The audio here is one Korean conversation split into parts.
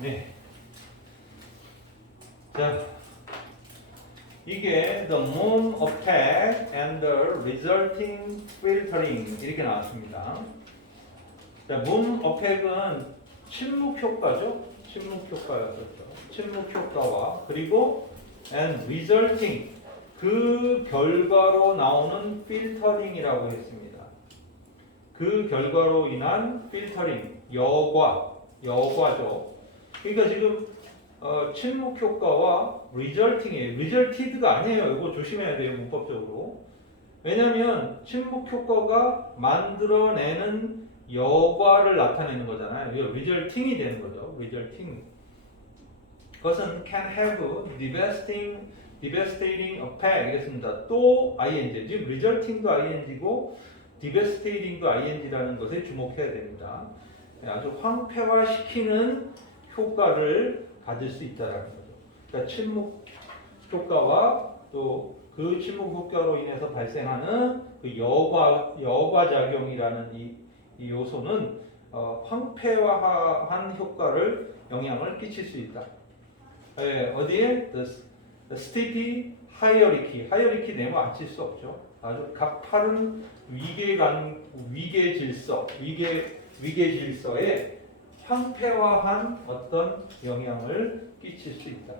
네. 자, 이게 the moon effect and the resulting filtering 이렇게 나왔습니다. 자, moon effect은 침묵 효과죠. 침묵 효과였었죠. 침묵 효과와 그리고 and resulting 그 결과로 나오는 필터링이라고 했습니다. 그 결과로 인한 필터링, 여과죠. 그러니까 지금 침묵 효과와 resulting이에요. resulted가 아니에요. 이거 조심해야 돼요, 문법적으로. 왜냐하면 침묵 효과가 만들어내는 여과를 나타내는 거잖아요. 이거 resulting이 되는 거죠. resulting. 그것은 can have devastating effect 이겠습니다. 또 ing. 지금 resulting도 ing고 devastating도 ing라는 것에 주목해야 됩니다. 아주 황폐화시키는 효과를 가질 수 있다라는 거죠. 그러니까 침묵 효과와 또 그 침묵 효과로 인해서 발생하는 그 여과 작용이라는 이 요소는 황폐화한 효과를 영향을 끼칠 수 있다. 어디에? The steepy hierarchy 네모 안 칠 수 없죠. 아주 가파른 위계 질서에 황폐화한 어떤 영향을 끼칠 수 있다.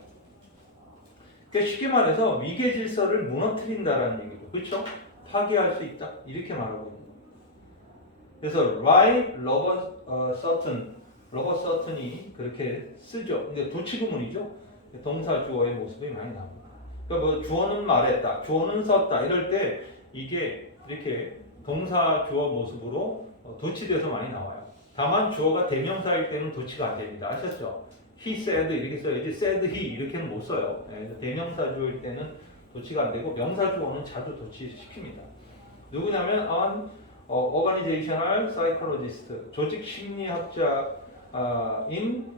그러니까 쉽게 말해서 위계 질서를 무너뜨린다라는 얘기죠. 그렇죠? 파괴할 수 있다. 이렇게 말하고 있는 거예요. 그래서 로버트 서튼이 그렇게 쓰죠. 근데 도치구문이죠. 동사 주어의 모습이 많이 나옵니다. 그러니까 뭐 주어는 말했다, 주어는 썼다 이럴 때 이게 이렇게 동사 주어 모습으로 도치돼서 많이 나와요. 다만 주어가 대명사일 때는 도치가 안 됩니다. 아셨죠? He said 이렇게 써야지 said he 이렇게는 못 써요. 대명사 주어일 때는 도치가 안 되고 명사 주어는 자주 도치시킵니다. 누구냐면 an organizational psychologist 조직 심리학자인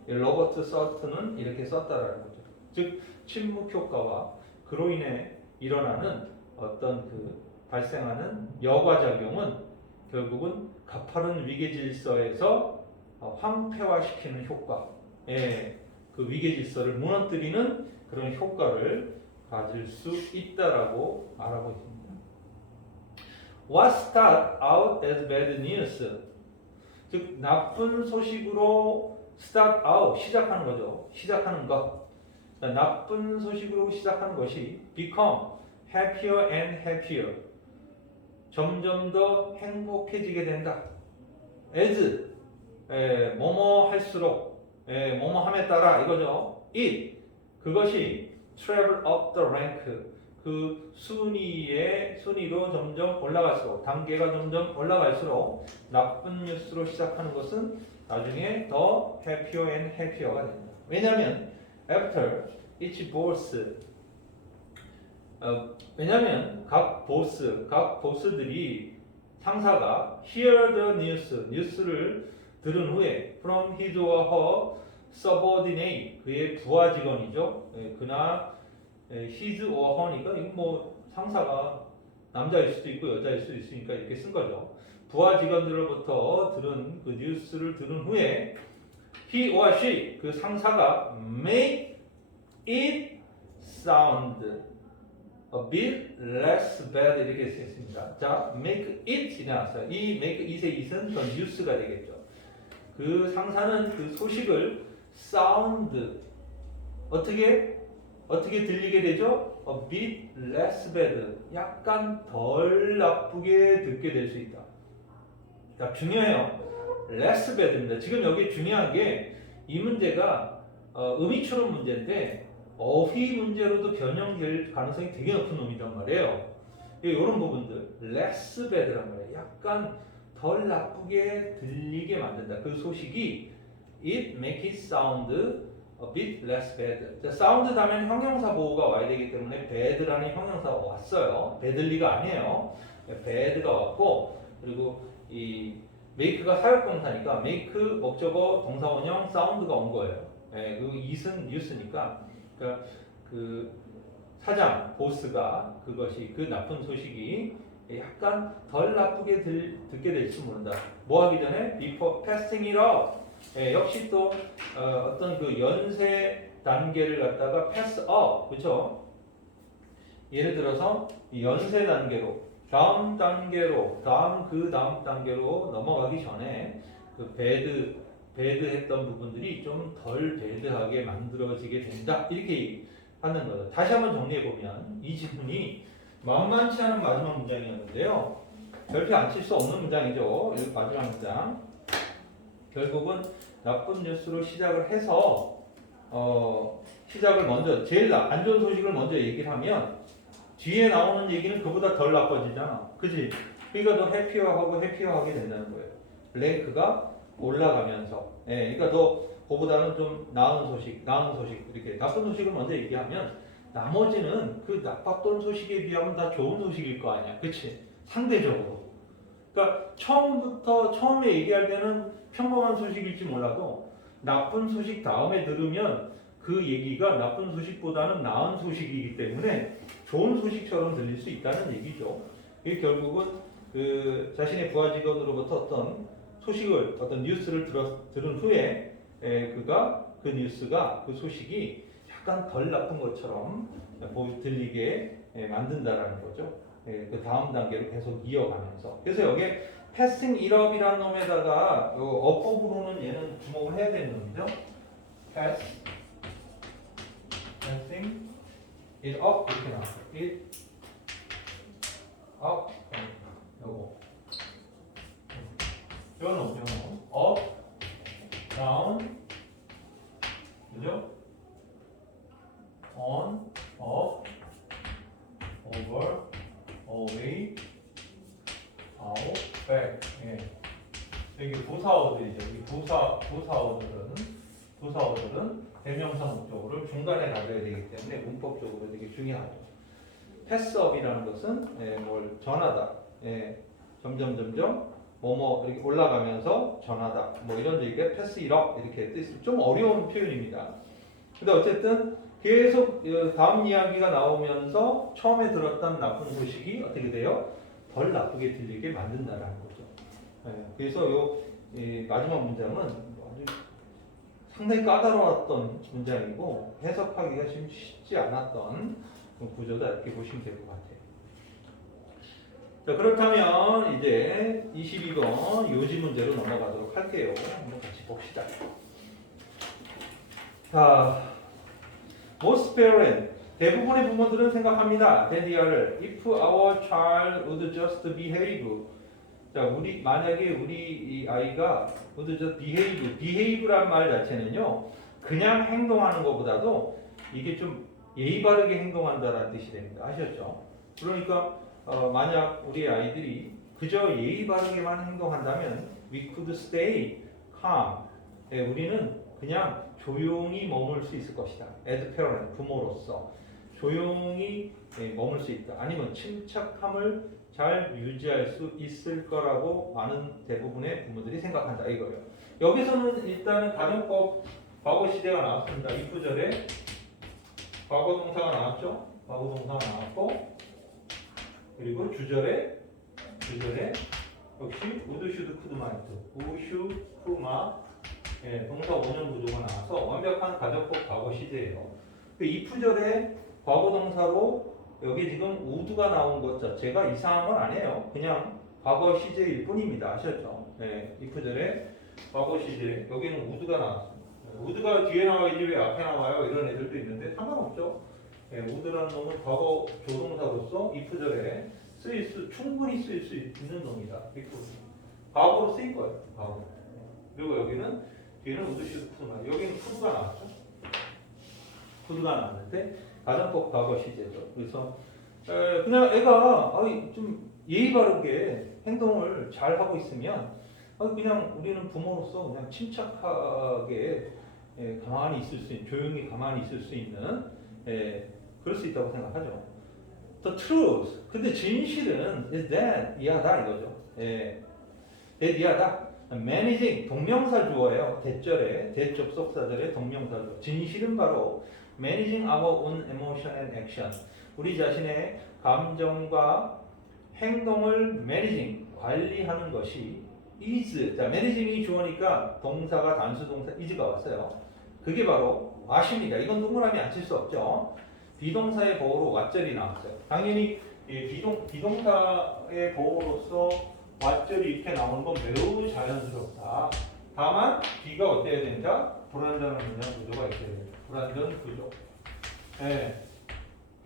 로버트 서튼은 이렇게 썼다라는 거죠. 즉 침묵 효과와 그로 인해 일어나는 어떤 그 발생하는 여과작용은 결국은 가파른 위계 질서에서 황폐화시키는 효과, 그 위계 질서를 무너뜨리는 그런 효과를 가질 수 있다라고 말하고 있습니다. What start out as bad news, 즉 나쁜 소식으로 start out 시작하는 거죠. 시작하는 것. 나쁜 소식으로 시작하는 것이 become happier and happier. 점점 더 행복해지게 된다. as 뭐뭐 할수록 뭐뭐 함에 따라 이거죠. it 그것이 travel up the rank 그 순위로 점점 올라갈수록 단계가 점점 올라갈수록 나쁜 뉴스로 시작하는 것은 나중에 더 happier and happier가 된다. 왜냐하면 after each boss 왜냐하면 각 보스들이 상사가 hear the 뉴스를 들은 후에 from his or her subordinate 그의 부하 직원이죠. 그나 his or her니까 이건 뭐 상사가 남자일 수도 있고 여자일 수도 있으니까 이렇게 쓴 거죠. 부하 직원들로부터 들은 그 뉴스를 들은 후에 he or she 그 상사가 make it sound a bit less bad 이렇게 쓰였습니다. 자, make it 나왔어요. 이 make it의 it은 더 뉴스가 되겠죠. 그 상사는 그 소식을 sound 어떻게 들리게 되죠? A bit less bad 약간 덜 나쁘게 듣게 될 수 있다. 자, 중요해요. less bad입니다. 지금 여기 중요한 게 이 문제가 의미추론 문제인데 어휘 문제로도 변형될 가능성이 되게 높은 놈이란 말이에요. 이런 부분들 less bad란 말이에요. 약간 덜 나쁘게 들리게 만든다. 그 소식이 it make it sound a bit less bad. 자, sound 다음에 형용사 보호가 와야 되기 때문에 bad라는 형용사가 왔어요. badly가 아니에요. bad가 왔고 그리고 이 make가 사역동사니까 make 목적어 동사원형 sound가 온 거예요. 그 it은 news니까 그러니까 그 사장 보스가 그것이 그 나쁜 소식이 약간 덜 나쁘게 듣게 될지 모른다. 뭐 하기 전에 before passing it out 역시 또 어떤 그 연쇄 단계를 갖다가 패스 업, 그렇죠? 예를 들어서 이 연쇄 단계로 다음 단계로 그 다음 단계로 넘어가기 전에 그 배드했던 부분들이 좀 덜 배드하게 만들어지게 된다 이렇게 하는 거죠. 다시 한번 정리해 보면 이 지문이 만만치 않은 마지막 문장이었는데요. 별표 안 칠 수 없는 문장이죠. 이 마지막 문장. 결국은 나쁜 뉴스로 시작을 해서 시작을 먼저 제일 안 좋은 소식을 먼저 얘기를 하면 뒤에 나오는 얘기는 그보다 덜 나빠지잖아. 그지? 그러니까 더 해피어하게 된다는 거예요. 랭크가 올라가면서. 그러니까 더 그보다는 좀 나은 소식 이렇게 나쁜 소식을 먼저 얘기하면 나머지는 그 나빴던 소식에 비하면 다 좋은 소식일 거 아니야. 그치? 상대적으로. 그러니까 처음에 얘기할 때는 평범한 소식일지 몰라도 나쁜 소식 다음에 들으면 그 얘기가 나쁜 소식보다는 나은 소식이기 때문에 좋은 소식처럼 들릴 수 있다는 얘기죠. 이게 결국은 그 자신의 부하 직원으로부터 어떤 뉴스를 들은 후에 그 뉴스가 그 소식이 약간 덜 나쁜 것처럼 들리게 만든다라는 거죠. 그 다음 단계로 계속 이어가면서. 그래서 여기에 패싱 it up이라는 놈에다가 어법으로는 얘는 주목을 해야 되는 놈이죠. passing it up 이렇게 나와요. it up 요거 요놈 up down 그죠? on up over away out back 여기 부사어들이죠. 여기 부사어들은 대명사 목적어를 중간에 놔둬야 되기 때문에 문법적으로 되게 중요하죠. 패스업이라는 것은 뭘 전하다. 점점 뭐뭐 이렇게 올라가면서 전하다. 뭐 이런 얘기가 패스 이럽 이렇게 뜻이 좀 어려운 표현입니다. 근데 어쨌든 계속 다음 이야기가 나오면서 처음에 들었던 나쁜 소식이 어떻게 돼요? 덜 나쁘게 들리게 만든다라는 거죠. 그래서 마지막 문장은 아주 상당히 까다로웠던 문장이고 해석하기가 좀 쉽지 않았던 구조다 이렇게 보시면 될 것 같아요. 자, 그렇다면 이제 22번 요지 문제로 넘어가도록 할게요. 한번 같이 봅시다. 자, most parents 대부분의 부모들은 생각합니다. 데디아를 if our child would just behave. 자, 만약에 우리 이 아이가 would just behave란 말 자체는요, 그냥 행동하는 것보다도 이게 좀 예의 바르게 행동한다라는 뜻이 됩니다. 아셨죠? 그러니까 만약 우리 아이들이 그저 예의 바르게만 행동한다면 we could stay calm. 우리는 그냥 조용히 머물 수 있을 것이다. as parent, 부모로서 조용히 머물 수 있다. 아니면 침착함을 잘 유지할 수 있을 거라고 많은 대부분의 부모들이 생각한다 이거예요. 여기서는 일단은 가정법 과거 시제가 나왔습니다. 이 구절에 과거 동사가 나왔죠. 과거 동사가 나왔고 그리고 주절에 역시 would, should, could, might, who, should, who, might 동사 원형 구조가 나와서 완벽한 가정법 과거 시제예요. 이 구절에 과거 동사로 여기 지금 would가 나온 것 자체가 이상한 건 아니에요. 그냥 과거 시제일 뿐입니다. 아셨죠? 이 구절에 과거 시제 여기는 would가 나왔습니다. would가 뒤에 나와야지 왜 앞에 나와요? 이런 애들도 있는데 상관없죠. would라는 놈은 과거 조동사로서 이 구절에 충분히 쓰일 수 있는 놈이다. 과거로 쓰일 거예요. 과거. 그리고 여기는 뒤에는 would, should, could, might. 여기는 could가 나왔죠. could가 나왔는데 가정법 과거 시제죠. 그래서 그냥 애가 좀 예의 바르게 행동을 잘 하고 있으면 그냥 우리는 부모로서 그냥 침착하게 가만히 있을 수 있는, 조용히 가만히 있을 수 있는 그럴 수 있다고 생각하죠. The truth. 근데 진실은 is that 이하다 이거죠. that 이하다. managing 동명사 주어예요. 대절에 대접속사절에 동명사 주어. 진실은 바로 managing our own emotion and action. 우리 자신의 감정과 행동을 managing 관리하는 것이 is. 자, managing이 주어니까 동사가 단수 동사 is가 왔어요. 그게 바로 what입니다. 이건 동그라미 안 칠 수 없죠. 비동사의 보호로 what절이 나왔어요. 당연히 이 비동사의 보호로서 what절이 이렇게 나오는 건 매우 자연스럽다. 다만 B가 어때야 된다? 불완전한 문장 구조가 있어야 된다. 불완전 구조. 예.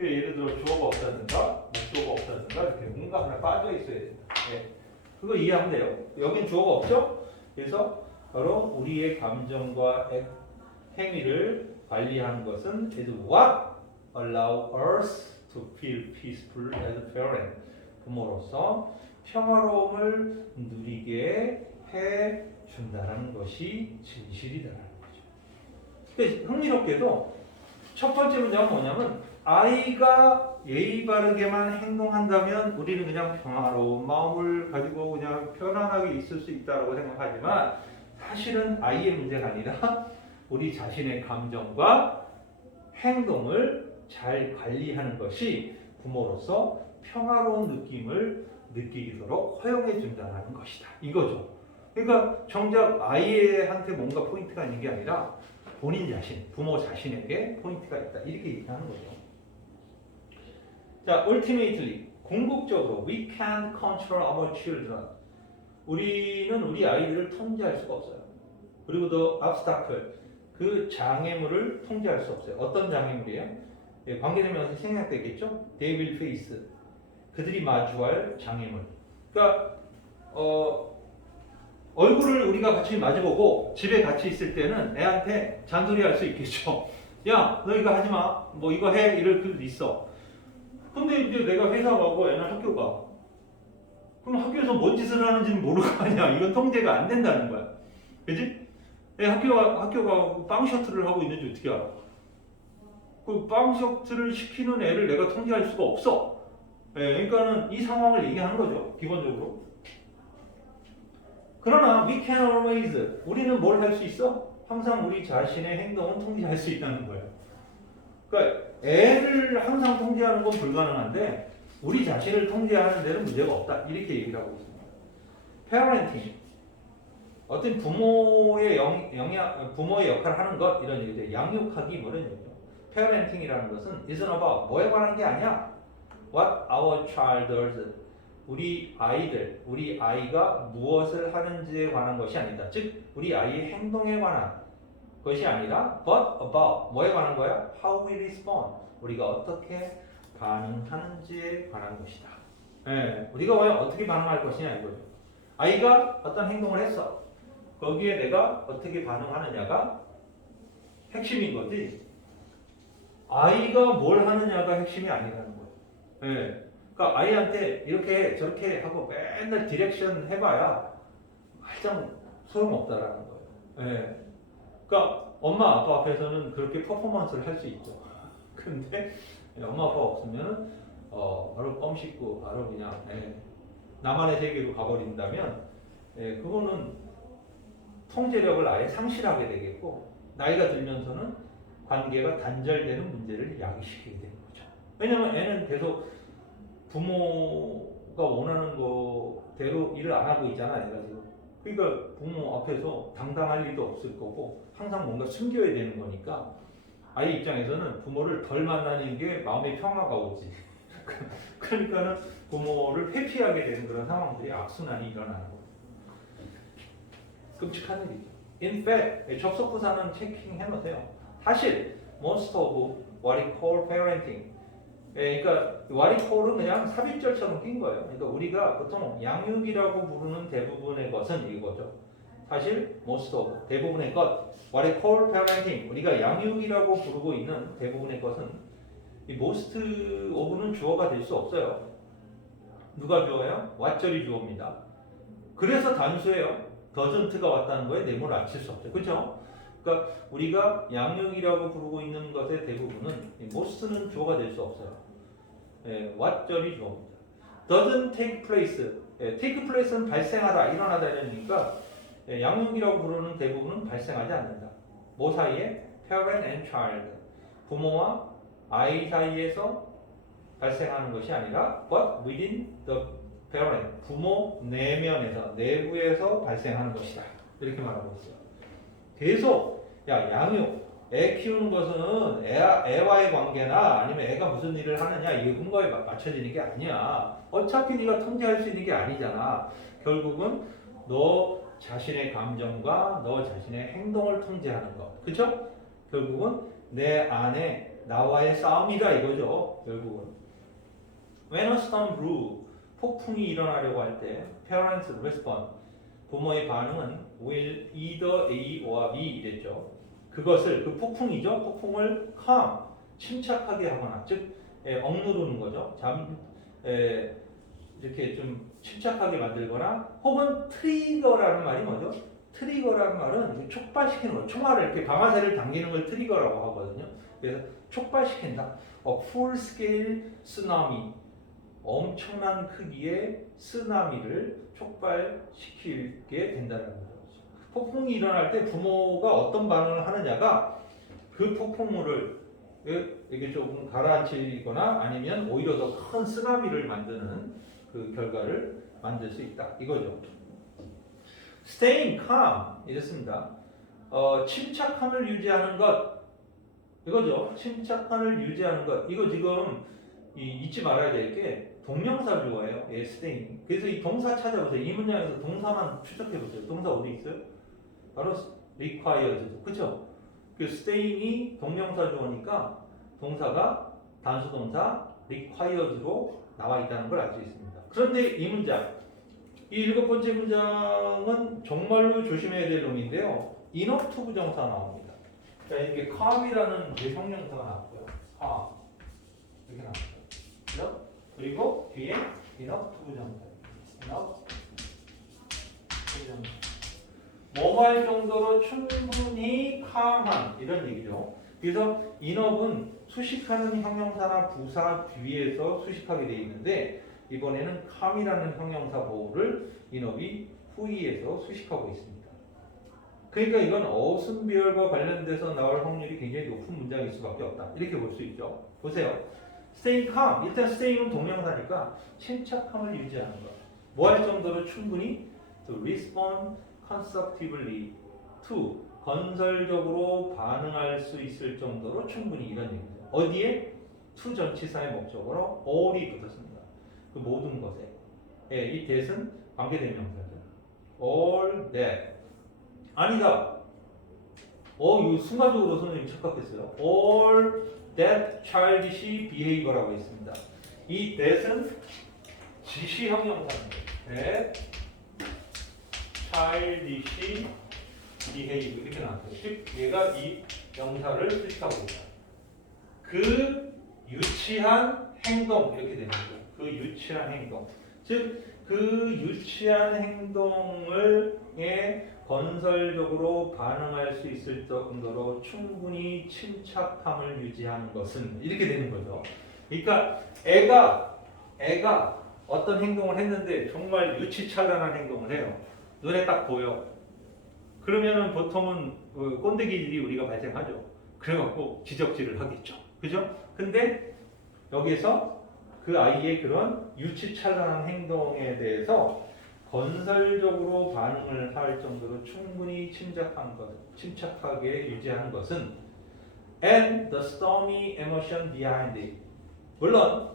예를 들어 주어가 없다든가 목주어가 없다든가 이렇게 뭔가 하나 빠져 있어야 된다. 예. 그거 이해하면 돼요. 여긴 주어가 없죠? 그래서 바로 우리의 감정과 행위를 관리하는 것은 is what allow us to feel peaceful as a parent. 부모로서 평화로움을 누리게 해 준다라는 것이 진실이다라는 거죠. 근데 흥미롭게도 첫 번째 문제가 뭐냐면 아이가 예의 바르게만 행동한다면 우리는 그냥 평화로운 마음을 가지고 그냥 편안하게 있을 수 있다고 생각하지만 사실은 아이의 문제가 아니라 우리 자신의 감정과 행동을 잘 관리하는 것이 부모로서 평화로운 느낌을 느끼도록 허용해 준다는 것이다. 이거죠. 그러니까 정작 아이한테 뭔가 포인트가 있는 게 아니라 본인 자신, 부모 자신에게 포인트가 있다. 이렇게 얘기하는 거죠. 자, ultimately 궁극적으로 we can't control our children. 우리는 우리 아이들을 통제할 수가 없어요. 그리고 더 obstacle 그 장애물을 통제할 수 없어요. 어떤 장애물이에요? 예, 관계되면서 생략되겠죠? They will face 그들이 마주할 장애물. 그러니까 얼굴을 우리가 같이 마주보고 집에 같이 있을 때는 애한테 잔소리할 수 있겠죠. 야, 너 이거 하지 마. 뭐 이거 해. 이럴 수도 있어. 근데 이제 내가 회사 가고 애는 학교 가. 그럼 학교에서 뭔 짓을 하는지는 모를 거 아니야. 이건 통제가 안 된다는 거야. 그지? 애 학교 가고 빵 셔틀을 하고 있는지 어떻게 알아? 그 빵 셔틀을 시키는 애를 내가 통제할 수가 없어. 예, 그러니까는 이 상황을 얘기하는 거죠. 기본적으로. 그러나 we can always 우리는 뭘 할 수 있어? 항상 우리 자신의 행동은 통제할 수 있다는 거예요. 그러니까 애를 항상 통제하는 건 불가능한데 우리 자신을 통제하는 데는 문제가 없다. 이렇게 얘기를 하고 있습니다. parenting 어떤 부모의 부모의 역할을 하는 것 이런 얘기죠. 양육하기 뭐 이런 얘기죠. parenting이라는 것은 isn't about 뭐에 관한 게 아니야. What our child does 우리 아이가 무엇을 하는지에 관한 것이 아니다. 즉 우리 아이의 행동에 관한 것이 아니라 but about 뭐에 관한 거야? How we respond 우리가 어떻게 반응하는지에 관한 것이다. 예, 우리가 어떻게 반응할 것이냐 이거죠. 아이가 어떤 행동을 했어. 거기에 내가 어떻게 반응하느냐가 핵심인 거지. 아이가 뭘 하느냐가 핵심이 아니라는 거예요. 예. 그러니까 아이한테 이렇게 저렇게 하고 맨날 디렉션 해봐야 가장 소용없다라는 거예요. 예. 그러니까 엄마 아빠 앞에서는 그렇게 퍼포먼스를 할 수 있죠. 근데 엄마 아빠 없으면 바로 껌 씹고 바로 그냥 나만의 세계로 가버린다면 그거는 통제력을 아예 상실하게 되겠고 나이가 들면서는 관계가 단절되는 문제를 야기시키게 되는 거죠. 왜냐면 애는 계속 부모가 원하는 거대로 일을 안 하고 있잖아, 애가 지금. 그러니까 부모 앞에서 당당할 일도 없을 거고 항상 뭔가 숨겨야 되는 거니까 아이 입장에서는 부모를 덜 만나는 게 마음의 평화가 오지. 그러니까는 부모를 회피하게 되는 그런 상황들이 악순환이 일어나는 거예요. 끔찍한 일이죠. In fact, 접속부사는 체킹해 놓으세요. 사실 most of what we call parenting 그러니까 와리콜은 그냥 삽입절처럼 낀 거예요. 그러니까 우리가 보통 양육이라고 부르는 대부분의 것은 이거죠. 사실 most of 대부분의 것, what I call parenting 우리가 양육이라고 부르고 있는 대부분의 것은 이 most of는 주어가 될 수 없어요. 누가 주어예요? what절이 주어입니다. 그래서 단수예요. doesn't가 왔다는 거에 내용을 안 칠 수 없죠. 그렇죠? 그러니까 우리가 양육이라고 부르고 있는 것의 대부분은 most는 주어가 될 수 없어요. what절이 주어입니다. doesn't take place. take place는 발생하다, 일어나다 이러니까 양육이라고 부르는 대부분은 발생하지 않는다. 뭐 사이에? parent and child. 부모와 아이 사이에서 발생하는 것이 아니라 but within the parent, 부모 내면에서, 내부에서 발생하는 것이다. 이렇게 말하고 있어요. 계속 양육, 애 키우는 것은 애와의 관계나 아니면 애가 무슨 일을 하느냐 이 근거에 맞춰지는 게 아니야. 어차피 네가 통제할 수 있는 게 아니잖아. 결국은 너 자신의 감정과 너 자신의 행동을 통제하는 것. 그죠? 결국은 내 안에 나와의 싸움이다 이거죠. 결국은. When a storm brew, 폭풍이 일어나려고 할 때 parents respond, 부모의 반응은 will either A or B 이랬죠. 그것을 그 폭풍이죠. 폭풍을 calm, 침착하게 하거나 즉 억누르는 거죠. 이렇게 좀 침착하게 만들거나 혹은 트리거라는 말이 뭐죠? 트리거라는 말은 촉발시키는 거. 총알을 이렇게 방아쇠를 당기는 걸 트리거라고 하거든요. 그래서 촉발시킨다. full scale tsunami, 엄청난 크기의 쓰나미를 촉발시키게 된다는 거죠. 폭풍이 일어날 때 부모가 어떤 반응을 하느냐가 그 폭풍물을 이게 조금 가라앉히거나 아니면 오히려 더 큰 쓰나미를 만드는 그 결과를 만들 수 있다. 이거죠. Staying calm 이랬습니다. 침착함을 유지하는 것 이거죠. 침착함을 유지하는 것 이거 지금 잊지 말아야 될 게 동명사 주어예요. staying. 그래서 이 동사 찾아보세요. 이 문장에서 동사만 추적해 보세요. 동사 어디 있어요? 바로 required. 그렇죠? 그 staying이 동명사 주어니까 동사가 단수동사 required로 나와 있다는 걸 알 수 있습니다. 그런데 이 문장, 이 7번째 문장은 정말로 조심해야 될 놈인데요. enough to 부정사 나옵니다. 자, 이렇게 calm이라는 대성명사가 나왔고요. calm 이렇게 나왔죠. 그리고 뒤에 enough to 부정사. enough 부정사. 뭐할 정도로 충분히 calm한 이런 얘기죠. 그래서 enough은 수식하는 형용사나 부사 뒤에서 수식하게 되어 있는데 이번에는 calm이라는 형용사 보호를 enough이 후위에서 수식하고 있습니다. 그러니까 이건 어순비열과 관련돼서 나올 확률이 굉장히 높은 문장일 수밖에 없다. 이렇게 볼 수 있죠. 보세요. staying calm. 일단 staying은 동명사니까 침착함을 유지하는 것. 뭐 할 정도로 충분히 to respond constructively to 건설적으로 반응할 수 있을 정도로 충분히 이런 얘기죠. 어디에? to 전치사의 목적으로 all이 붙었습니다. 그 모든 것에. 예, 이 that은 관계대명사죠. all that. 아니다. 이거 순간적으로 선생님이 착각했어요. all that childish behavior라고 있습니다. 이 that은 지시 형용사입니다. that childish behavior 이렇게 나왔어요. 즉 얘가 이 명사를 수식하고 있다. 그 유치한 행동 이렇게 되는 거죠. 그 유치한 행동. 즉 그 유치한 행동을 건설적으로 반응할 수 있을 정도로 충분히 침착함을 유지하는 것은 이렇게 되는 거죠. 그러니까 애가 어떤 행동을 했는데 정말 유치찬란한 행동을 해요. 눈에 딱 보여. 그러면은 보통은 꼰대기질이 우리가 발생하죠. 그래갖고 지적질을 하겠죠. 그죠? 근데 여기서 그 아이의 그런 유치찬란한 행동에 대해서 건설적으로 반응을 할 정도로 충분히 침착하게 유지하는 것은 and the stormy emotion behind it. 물론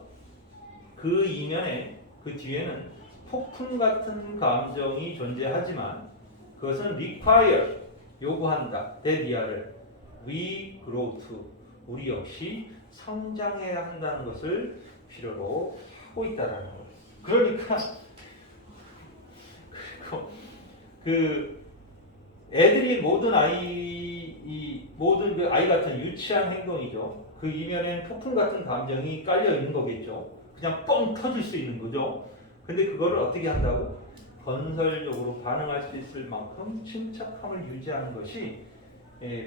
그 이면에 그 뒤에는 폭풍 같은 감정이 존재하지만 그것은 require 요구한다. 데디아를 we grow to 우리 역시 성장해야 한다는 것을 필요로 하고 있다라는 거예요. 그러니까 그 애들이 모든 그 아이 같은 유치한 행동이죠. 그 이면에는 폭풍 같은 감정이 깔려 있는 거겠죠. 그냥 뻥 터질 수 있는 거죠. 근데 그거를 어떻게 한다고? 건설적으로 반응할 수 있을 만큼 침착함을 유지하는 것이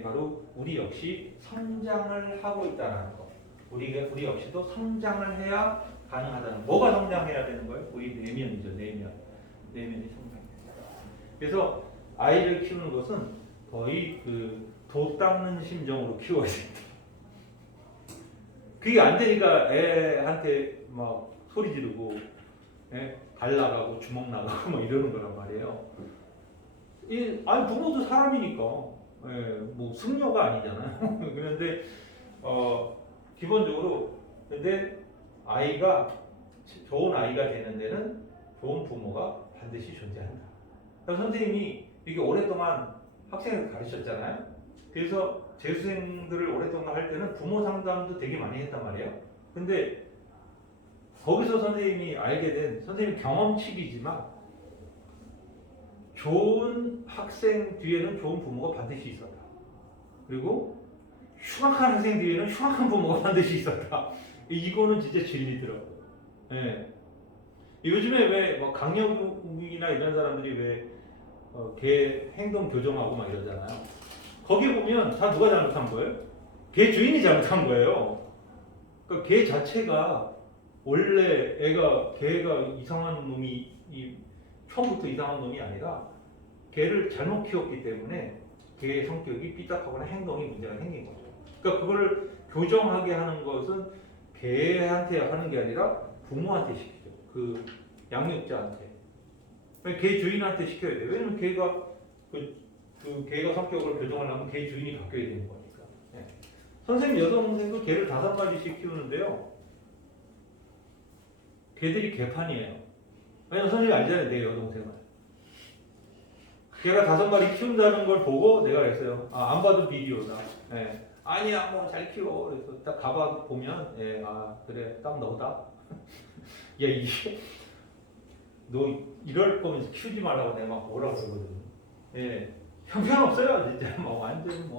바로 우리 역시 성장을 하고 있다는 거. 우리 역시도 성장을 해야 가능하다는. 뭐가 성장해야 되는 거예요? 우리 내면이죠. 내면이 성장. 그래서 아이를 키우는 것은 거의 도 닦는 심정으로 키워야 된다. 그게 안 되니까 애한테 막 소리 지르고 발 나가고 주먹 나가고 뭐 이러는 거란 말이에요. 아니 부모도 사람이니까 뭐 승려가 아니잖아요. 그런데 기본적으로 근데 아이가 좋은 아이가 되는 데는 좋은 부모가 반드시 존재한다. 그래서 선생님이 이게 오랫동안 학생을 가르쳤잖아요. 그래서 재수생들을 오랫동안 할 때는 부모 상담도 되게 많이 했단 말이에요. 근데 거기서 선생님이 알게 된 선생님 경험칙이지만 좋은 학생 뒤에는 좋은 부모가 반드시 있었다. 그리고 흉악한 학생 뒤에는 흉악한 부모가 반드시 있었다. 이거는 진짜 진리더라고요. 예. 요즘에 왜 뭐 강력이나 이런 사람들이 왜 개 행동 교정하고 막 이러잖아요. 거기 보면 다 누가 잘못한 거예요? 개 주인이 잘못한 거예요. 그러니까 개 자체가 원래 개가 이상한 놈이 처음부터 이상한 놈이 아니라 개를 잘못 키웠기 때문에 개의 성격이 삐딱하거나 행동이 문제가 생긴 거죠. 그러니까 그거를 교정하게 하는 것은 개한테 하는 게 아니라 부모한테 시키죠. 그 양육자한테. 개 주인한테 시켜야 돼요. 왜냐면 개가 그 개가 성격을 교정하려면 개 주인이 바뀌어야 되는 거니까. 네. 선생님 여동생도 개를 5마리씩 키우는데요. 개들이 개판이에요. 왜냐면 선생님이 알잖아요, 내 여동생을. 개가 5마리 키운다는 걸 보고 내가 그랬어요. 안 봐도 비디오다. 네. 아니야, 뭐 잘 키워. 그래서 딱 가봐 보면, 그래, 딱 너다. 야, 이게 너 이럴 거면서 키우지 말라고 내가 막 뭐라고 그러거든. 예, 형편없어요, 진짜. 뭐 완전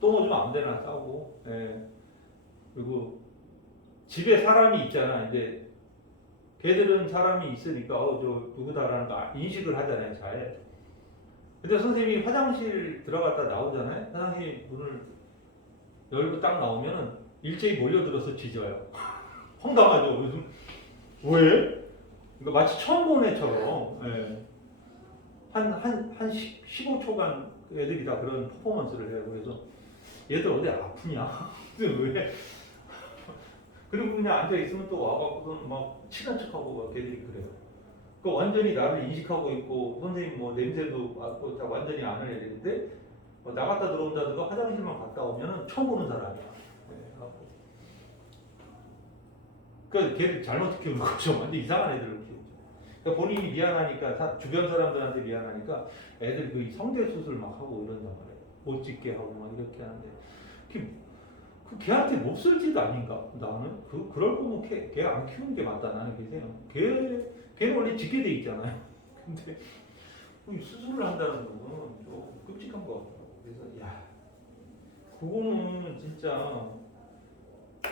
똥 오줌 아무데나 싸고. 예. 그리고 집에 사람이 있잖아. 이제 걔들은 사람이 있으니까 저 누구다라는 거 인식을 하잖아요, 잘. 근데 선생님이 화장실 들어갔다 나오잖아요. 화장실 문을 열고 딱 나오면은 일제히 몰려들어서 짖어요. 황당하죠. 요즘 왜? 그러니까 마치 처음 본 애처럼. 예. 한 15초간 애들이 다 그런 퍼포먼스를 해요. 그래서 얘들 어디 아프냐? 왜? 그리고 그냥 앉아있으면 또 와갖고 막 친한 척하고 막 걔들이 그래요. 그 완전히 나를 인식하고 있고 선생님 뭐 냄새도 맡고 다 완전히 아는 애들인데 나갔다 들어온다든가 화장실만 갔다 오면은 처음 보는 사람이야. 네, 그러니까 걔를 잘못 키우는 거죠. 완전 이상한 애들을 키우죠. 그러니까 본인이 미안하니까 주변 사람들한테 미안하니까 애들 그 성대 수술 막 하고 이런단 말이에요. 못 찍게 하고 막 이렇게 하는데 그 걔한테 몹쓸지도 아닌가? 나는 그럴 거면 걔 안 키우는 게 맞다. 나는 그렇게 생각. 걔는 원래 짓게 돼 있잖아요. 근데 수술을 한다는 거는 좀 끔찍한 거 같아요. 그래서 야, 그거는 진짜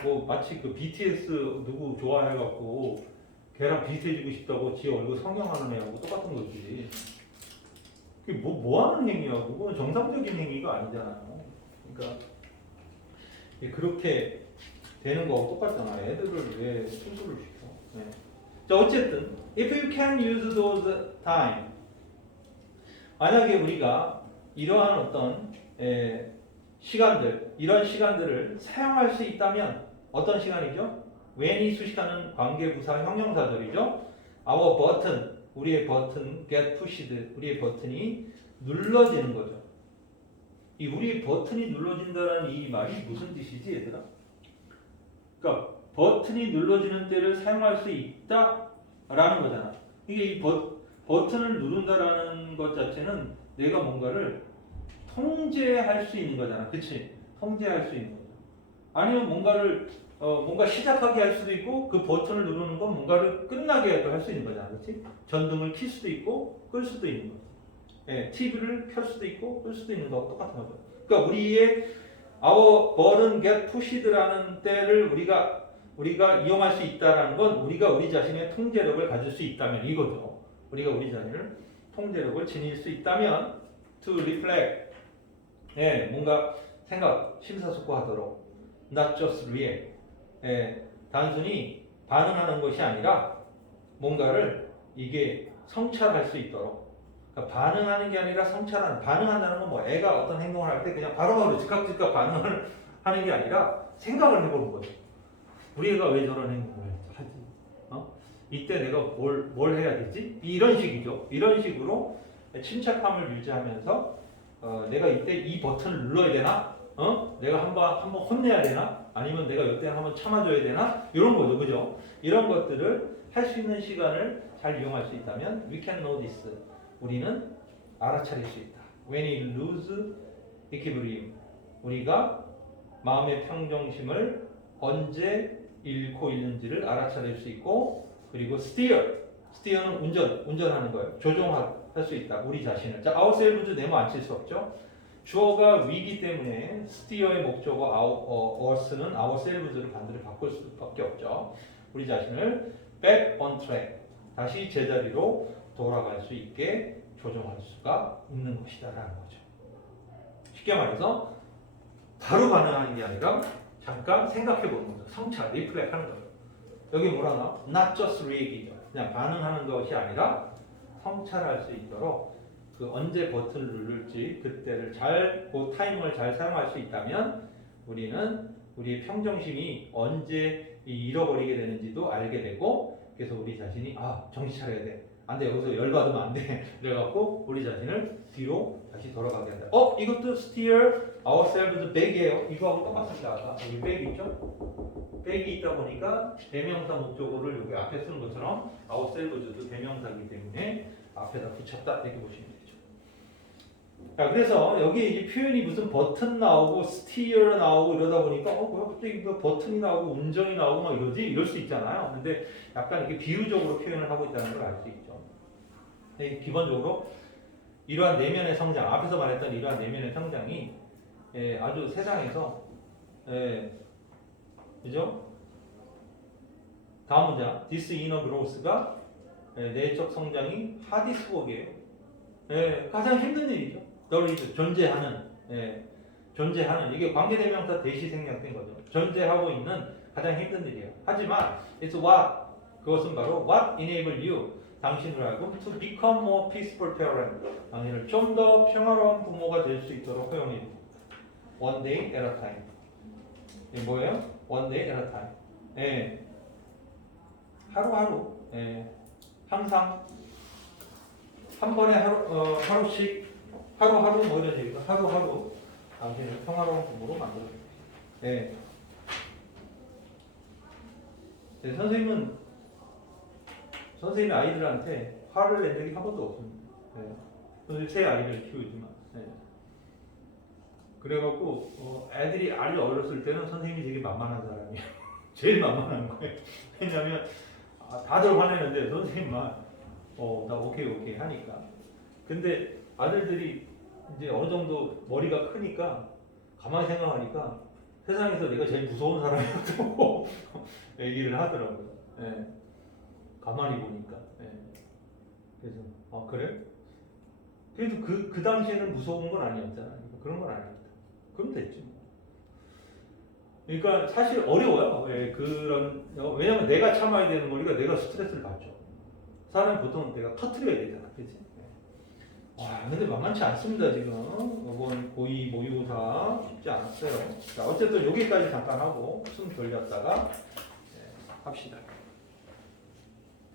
뭐 마치 그 BTS 누구 좋아해갖고 걔랑 비슷해지고 싶다고 지 얼굴 성형하는 애하고 똑같은 거지. 그게 뭐 하는 행위야? 그건 정상적인 행위가 아니잖아요. 그러니까 그렇게 되는 거하고 똑같잖아. 애들을 왜 수술을 시켜? 네. 자, 어쨌든 if you can use those time, 만약에 우리가 이러한 어떤 시간들, 이런 시간들을 사용할 수 있다면 어떤 시간이죠? when이 수식하는 관계부사 형용사들이죠. our button, 우리의 버튼, get pushed, 우리의 버튼이 눌러지는 거죠. 이 우리의 버튼이 눌러진다는 이 말이 무슨 뜻이지, 얘들아? 그러니까 버튼이 눌러지는 때를 사용할 수 있다라는 거잖아. 이게 이 버튼을 누른다라는 것 자체는 내가 뭔가를 통제할 수 있는 거잖아, 그렇지? 통제할 수 있는 거죠. 아니면 뭔가 시작하게 할 수도 있고 그 버튼을 누르는 건 뭔가를 끝나게 할 수 있는 거잖아, 그렇지? 전등을 켤 수도 있고 끌 수도 있는 거죠. 예, TV를 켤 수도 있고 끌 수도 있는 거하고 똑같은 거죠. 그러니까 우리의 our button get pushed라는 때를 우리가 이용할 수 있다라는 건 우리가 우리 자신의 통제력을 가질 수 있다면 이거죠. 우리가 우리 자신을 통제력을 지닐 수 있다면 to reflect, 뭔가 생각, 심사숙고하도록 not just react, 단순히 반응하는 것이 아니라 뭔가를 이게 성찰할 수 있도록. 그러니까 반응하는 게 아니라 반응한다는 건 뭐 애가 어떤 행동을 할 때 그냥 바로바로 즉각 반응을 하는 게 아니라 생각을 해보는 거죠. 우리 애가 왜 저런 행동을 하지? 이때 내가 뭘 해야 되지? 이런 식이죠. 이런 식으로 침착함을 유지하면서 내가 이때 이 버튼을 눌러야 되나? 내가 한번 혼내야 되나? 아니면 내가 이때 한번 참아줘야 되나? 이런 거죠, 그죠? 이런 것들을 할 수 있는 시간을 잘 이용할 수 있다면 we can know this. 우리는 알아차릴 수 있다. When we lose equilibrium. 우리가 마음의 평정심을 언제 잃고 있는지를 알아차릴 수 있고, 그리고 steer는 운전하는 거예요. 조종할 수 있다. 우리 자신을. 자, ourselves 네모 안 칠 수 없죠. 주어가 위기 때문에 steer의 목적어 us는 ourselves를 반드시 바꿀 수밖에 없죠. 우리 자신을 back on track, 다시 제자리로 돌아갈 수 있게 조정할 수가 있는 것이다라는 거죠. 쉽게 말해서 바로 반응하는 게 아니라 잠깐 생각해 보는 거죠. 성찰, 리플렉 하는 거예요. 여기 뭐라 나와? Not just react이죠. 그냥 반응하는 것이 아니라 성찰할 수 있도록 그 언제 버튼을 누를지 그때를 그 타이밍을 잘 사용할 수 있다면 우리는 우리의 평정심이 언제 잃어버리게 되는지도 알게 되고, 그래서 우리 자신이 정신 차려야 돼. 안 돼. 여기서 열받으면 안 돼. 그래갖고 우리 자신을 뒤로 다시 돌아가게 한다. 이것도 steer ourselves back이에요. 이거하고 똑같습니다. 아까 여기 back 있죠? back이 있다 보니까 대명사 목적어를 여기 앞에 쓰는 것처럼 ourselves도 대명사이기 때문에 앞에다 붙였다. 이렇게 보시면 돼요. 자, 그래서 여기 이제 표현이 무슨 버튼 나오고 steer 나오고 이러다 보니까 뭐야 갑자기 뭐 버튼이 나오고 운전이 나오고 막 이러지? 이럴 수 있잖아요. 근데 약간 이렇게 비유적으로 표현을 하고 있다는 걸 알 수 있죠. 기본적으로 이러한 내면의 성장, 앞에서 말했던 이러한 내면의 성장이 아주 세상에서 그죠? 다음 문장 This inner growth가 내적 성장이 hardest work이에요. 가장 힘든 일이죠. 존재하는 이게 관계대명사 대시 생략된 거죠. 존재하고 있는 가장 힘든 일이에요. 하지만 it's what, 그것은 바로 what enable you, 당신을 알고 to become more peaceful parent, 당신을 좀 더 평화로운 부모가 될 수 있도록 허용해 줍니다. One day at a time. 이게 뭐예요? One day at a time. 하루하루, 항상 한 번에 하루씩, 하루하루 뭐 이런 얘기가 하루하루 당신을 평화로운 부모로 만들어줍니다. 선생님이 아이들한테 화를 낸 적이 한 번도 없습니다. 선생님 세 아이를 키우지만. 그래갖고 애들이 아주 어렸을 때는 선생님이 되게 만만한 사람이에요. 제일 만만한 거예요. 왜냐면 다들 화내는데 선생님만 나 오케이 하니까. 근데 아들들이 이제 어느 정도 머리가 크니까 가만히 생각하니까 세상에서 내가 제일 무서운 사람이라고 얘기를 하더라고요. 가만히 보니까. 그래서 그래? 그래도 그 당시에는 무서운 건 아니었잖아요. 그런 건 아닙니다. 그럼 됐지. 그러니까 사실 어려워요. 왜냐면 내가 참아야 되는 거니까 내가 스트레스를 받죠. 사람은 보통 내가 터트려야 되잖아. 그치? 근데 만만치 않습니다, 지금. 이번 고2 모의고사 쉽지 않았어요. 자, 어쨌든 여기까지 잠깐 하고 숨 돌렸다가 합시다.